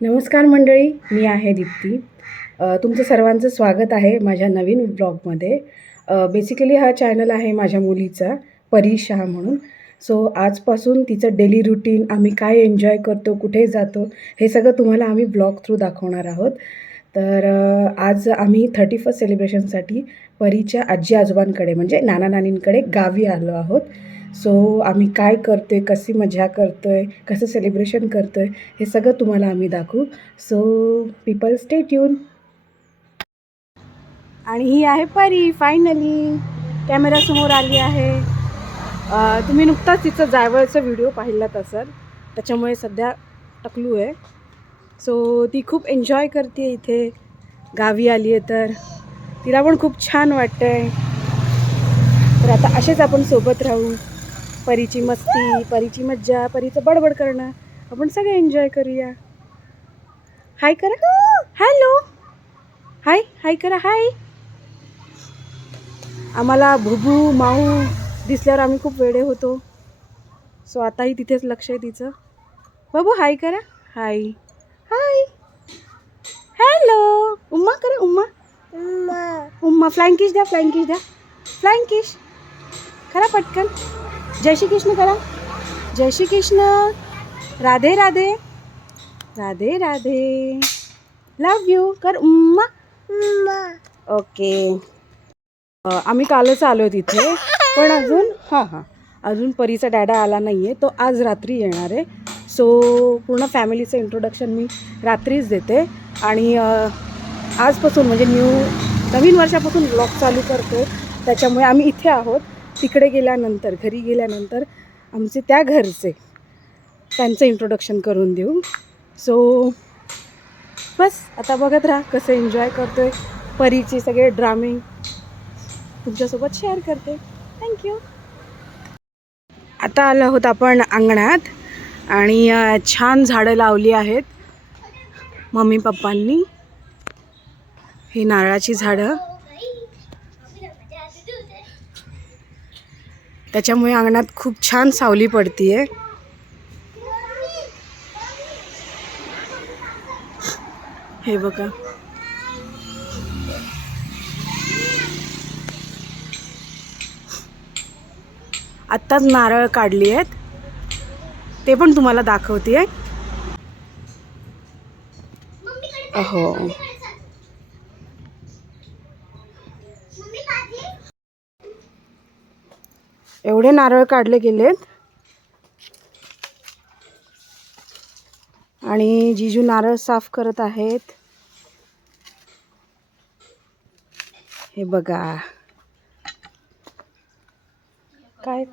नमस्कार मंडळी, मी आहे दीप्ती. तुमचं सर्वांचं स्वागत आहे माझ्या नवीन ब्लॉगमध्ये. बेसिकली हा चॅनल आहे माझ्या मुलीचा, परी शाह म्हणून. सो आजपासून तिचं डेली रुटीन, आम्ही काय एन्जॉय करतो, कुठे जातो, हे सगळं तुम्हाला आम्ही ब्लॉग थ्रू दाखवणार आहोत. तर आज आम्ही 31st सेलिब्रेशनसाठी परीच्या आजी आजोबांकडे म्हणजे नाना नानींकडे गावी आलो आहोत. सो आम्ही काय करतो आहे, कशी मजा करतो आहे, कसं सेलिब्रेशन करतो आहे, हे सगळं तुम्हाला आम्ही दाखवू. So people stay tune. आणि ही आहे परी, फायनली कॅमेरासमोर आली आहे. तुम्ही नुकताच तिचं जायवळचा व्हिडिओ पाहिलात असाल, त्याच्यामुळे सध्या टकलू आहे. सो ती खूप एन्जॉय करते इथे गावी आली आहे, तर तिला पण खूप छान वाटतं आहे. तर आता असेच आपण सोबत राहू, परीची मस्ती, परीची मज्जा, परीचं बडबड करणं आपण सगळे एन्जॉय करूया. हाय करा, हॅलो, हाय हाय करा, हाय. आम्हाला भुबू माऊ दिसल्यावर आम्ही खूप वेडे होतो. सो आताही तिथेच लक्ष आहे तिचं. बाबू हाय करा, हाय हाय, हॅलो, उम्मा करा, उम्मा उम्मा उम्मा. फ्लाइंग किश द्या, फ्लाइंग किश द्या, फ्लाइंग किश करा पटकन. जय श्री कृष्ण करा, जय श्री कृष्ण, राधे राधे, राधे राधे, लव यू कर, उम्मा उम्मा. ओके. आम्ही कालच आलो तिथे, पण अजून परीचा डॅडा आला नाही आहे. तो आज रात्री येणार आहे. सो पूर्ण फॅमिलीचं इंट्रोडक्शन मी रात्रीच देते. आणि आजपासून म्हणजे नवीन वर्षापासून ब्लॉग चालू करतो. त्याच्यामुळे आम्ही इथे आहोत. तिकडे गेल्यानंतर, घरी गेल्यानंतर आमचे त्या घरचे त्यांचं इंट्रोडक्शन करून देऊ. सो बस आता बघत राहा कसं एन्जॉय करतो आहे. परीचे सगळे ड्रामे तुमच्यासोबत शेअर करते. थँक्यू. आता आलो आहोत आपण अंगणात आणि छान झाडं लावली आहेत मम्मी पप्पांनी. ही नारळाची झाडं, त्याच्यामुळे अंगणात खूप छान सावली पडतीये. हे बघा, आत्ताच नारळ काढली आहेत, ते पण तुम्हाला दाखवते. हो, एवढे नारळ काढले गेलेत. आणि जीजू नारळ साफ करत आहेत. हे बघा काय.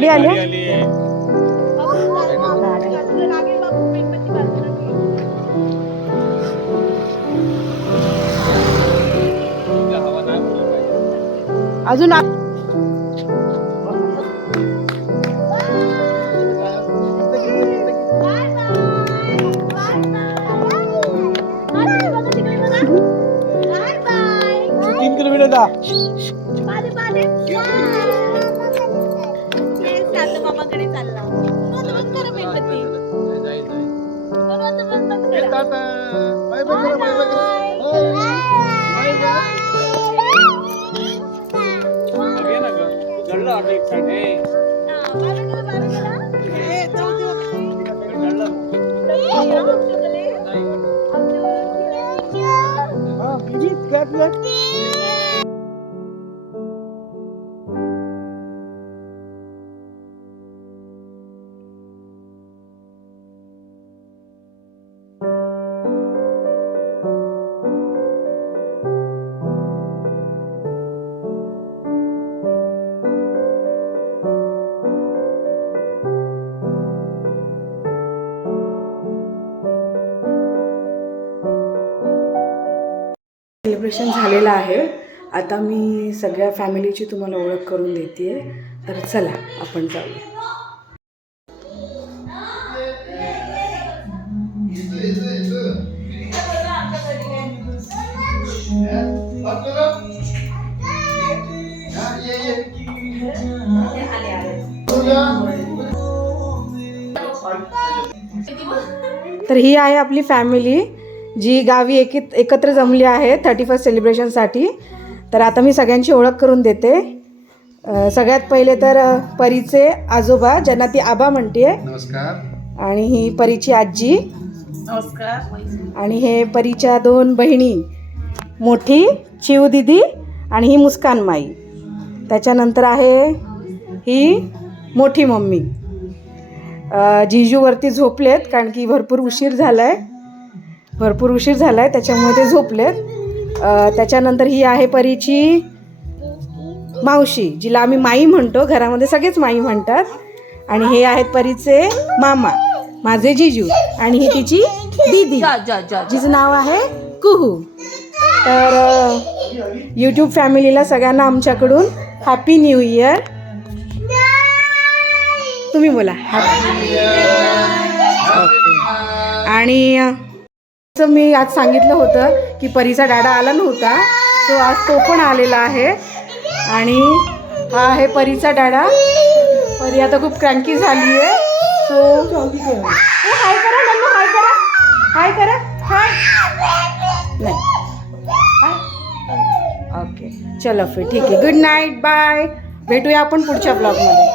गाडी आली. अजून सेलिब्रेशन झालेलं आहे. आता मी सगळ्या फॅमिलीची तुम्हाला ओळख करून देते. तर चला आपण जाऊया. तर ही आहे आपली फॅमिली जी गावी एकत्र जमली आहे 31st सेलिब्रेशनसाठी. तर आता मी सगळ्यांची ओळख करून देते. सगळ्यात पहिले तर परीचे आजोबा ज्यांना ती आबा म्हणते. नमस्कार. आणि ही परीची आजी. नमस्कार. आणि हे परीच्या 2 बहिणी, मोठी चिव दीदी आणि ही मुस्कान माई. त्याच्यानंतर आहे ही मोठी मम्मी. जीजूवरती झोपलेत कारण की भरपूर उशीर झाला आहे त्याच्यामुळे ते झोपलेत. त्याच्यानंतर ही आहे परीची मावशी जिला आम्ही माई म्हणतो. घरामध्ये सगळेच माई म्हणतात. आणि हे आहेत परीचे मामा माझे जीजू. आणि ही तिची दीदी जिचं नाव आहे कुहू. तर यूट्यूब फॅमिलीला सगळ्यांना आमच्याकडून हॅपी न्यू इयर. तुम्ही बोला हॅपी. आणि मी आज सांगितलं होतं की परीचा डाडा आला नव्हता, सो आज तो पण आलेला आहे. आणि हा आहे परीचा डाडा. परी आता खूप क्रँकी झाली आहे. सो हाय करा नन्नू, हाय करा, हाय करा, हाय नाही हाय. ओके चलो फिर ठीक आहे. Good night, bye. भेटूया आपण पुढच्या ब्लॉगमध्ये.